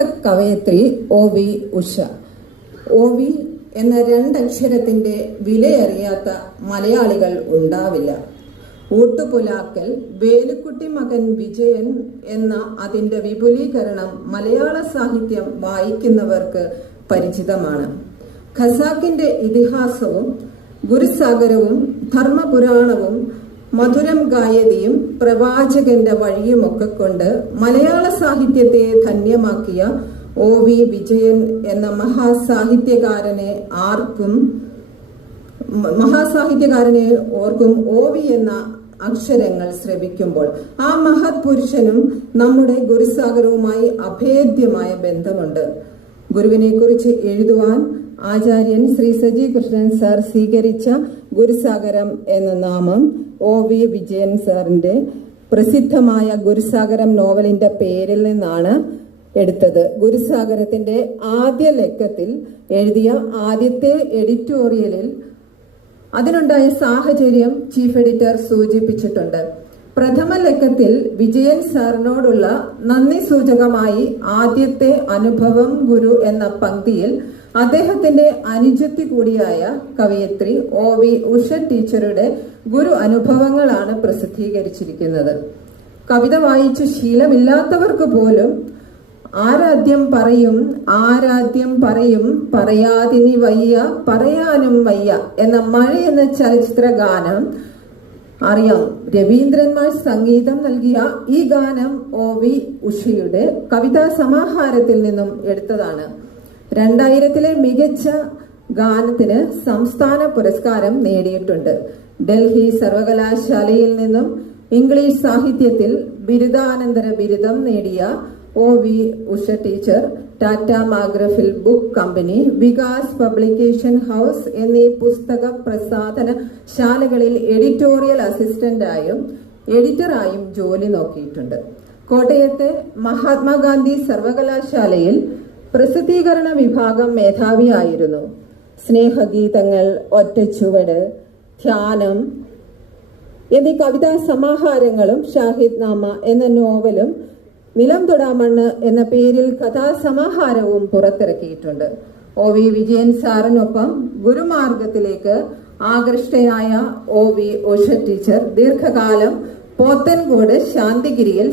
കവയത്രി OV Usha. OV എന്ന രണ്ടക്ഷരത്തിന്റെ വിലയറിയാത്ത മലയാളികൾ ഉണ്ടാവില്ല. ഊട്ടുപുലാക്കൽ വേലുക്കുട്ടി മകൻ വിജയൻ എന്ന അതിന്റെ വിപുലീകരണം മലയാള സാഹിത്യം വായിക്കുന്നവർക്ക് പരിചിതമാണ്. ഖസാക്കിന്റെ ഇതിഹാസവും ഗുരുസാഗരവും ധർമ്മപുരാണവും മധുരം ഗായതിയും പ്രവാചകന്റെ വഴിയുമൊക്കെ കൊണ്ട് മലയാള സാഹിത്യത്തെ ധന്യമാക്കിയ OV വിജയൻ എന്ന മഹാസാഹിത്യകാരനെ ഓർക്കും OV എന്ന അക്ഷരങ്ങൾ ശ്രവിക്കുമ്പോൾ. ആ മഹത് പുരുഷനും നമ്മുടെ ഗുരുസാഗരവുമായി അഭേദ്യമായ ബന്ധമുണ്ട്. ഗുരുവിനെ കുറിച്ച് എഴുതുവാൻ ആചാര്യൻ ശ്രീ സജി കൃഷ്ണൻ സാർ സ്വീകരിച്ച ഗുരുസാഗരം എന്ന നാമം OV വിജയൻ സാറിന്റെ പ്രസിദ്ധമായ ഗുരുസാഗരം നോവലിന്റെ പേരിൽ നിന്നാണ് എടുത്തത്. ഗുരുസാഗരത്തിന്റെ ആദ്യ ലക്കത്തിൽ എഴുതിയ ആദ്യത്തെ എഡിറ്റോറിയലിൽ അതിനുണ്ടായ സാഹചര്യം ചീഫ് എഡിറ്റർ സൂചിപ്പിച്ചിട്ടുണ്ട്. പ്രഥമ ലക്കത്തിൽ വിജയൻ സാറിനോടുള്ള നന്ദി സൂചകമായി ആദ്യത്തെ അനുഭവം ഗുരു എന്ന പങ്ക്തിയിൽ അദ്ദേഹത്തിന്റെ അനുജത്തി കൂടിയായ കവയത്രി OV ഉഷ ടീച്ചറുടെ ഗുരു അനുഭവങ്ങളാണ് പ്രസിദ്ധീകരിച്ചിരിക്കുന്നത്. കവിത വായിച്ചു ശീലമില്ലാത്തവർക്ക് പോലും ആരാധ്യം പറയും പറയാതിനി വയ്യ പറയാനും വയ്യ എന്ന മഴ എന്ന ചലച്ചിത്ര ഗാനം അറിയാം. രവീന്ദ്രന്മാർ സംഗീതം നൽകിയ ഈ ഗാനം OV ഉഷയുടെ കവിതാ സമാഹാരത്തിൽ നിന്നും എടുത്തതാണ്. 2000 മികച്ച ഗാനത്തിന് സംസ്ഥാന പുരസ്കാരം നേടിയിട്ടുണ്ട്. ഡൽഹി സർവകലാശാലയിൽ നിന്നും ഇംഗ്ലീഷ് സാഹിത്യത്തിൽ ബിരുദാനന്തര ബിരുദം നേടിയ OV ഉഷ ടീച്ചർ ടാറ്റ മാഗ്രഫിൽ book company, Vikas publication house എന്നീ പുസ്തക പ്രസാധന ശാലകളിൽ എഡിറ്റോറിയൽ അസിസ്റ്റന്റായും എഡിറ്ററായും ജോലി നോക്കിയിട്ടുണ്ട്. കോട്ടയത്തെ മഹാത്മാഗാന്ധി സർവകലാശാലയിൽ പ്രസിദ്ധീകരണ വിഭാഗം മേധാവിയായിരുന്നു. സ്നേഹഗീതങ്ങൾ, ഒറ്റച്ചുവട്, ധ്യാനം എന്നീ കവിതാ സമാഹാരങ്ങളും ഷാഹിദ് നാമ എന്ന നോവലും നിലം തൊടാമണ്ണ് എന്ന പേരിൽ കഥാസമാഹാരവും പുറത്തിറക്കിയിട്ടുണ്ട്. OV വിജയൻ സാറിനൊപ്പം ഗുരുമാർഗത്തിലേക്ക് ആകൃഷ്ടയായ OV ഉഷ ടീച്ചർ ദീർഘകാലം പോത്തൻകോട് ശാന്തിഗിരിയിൽ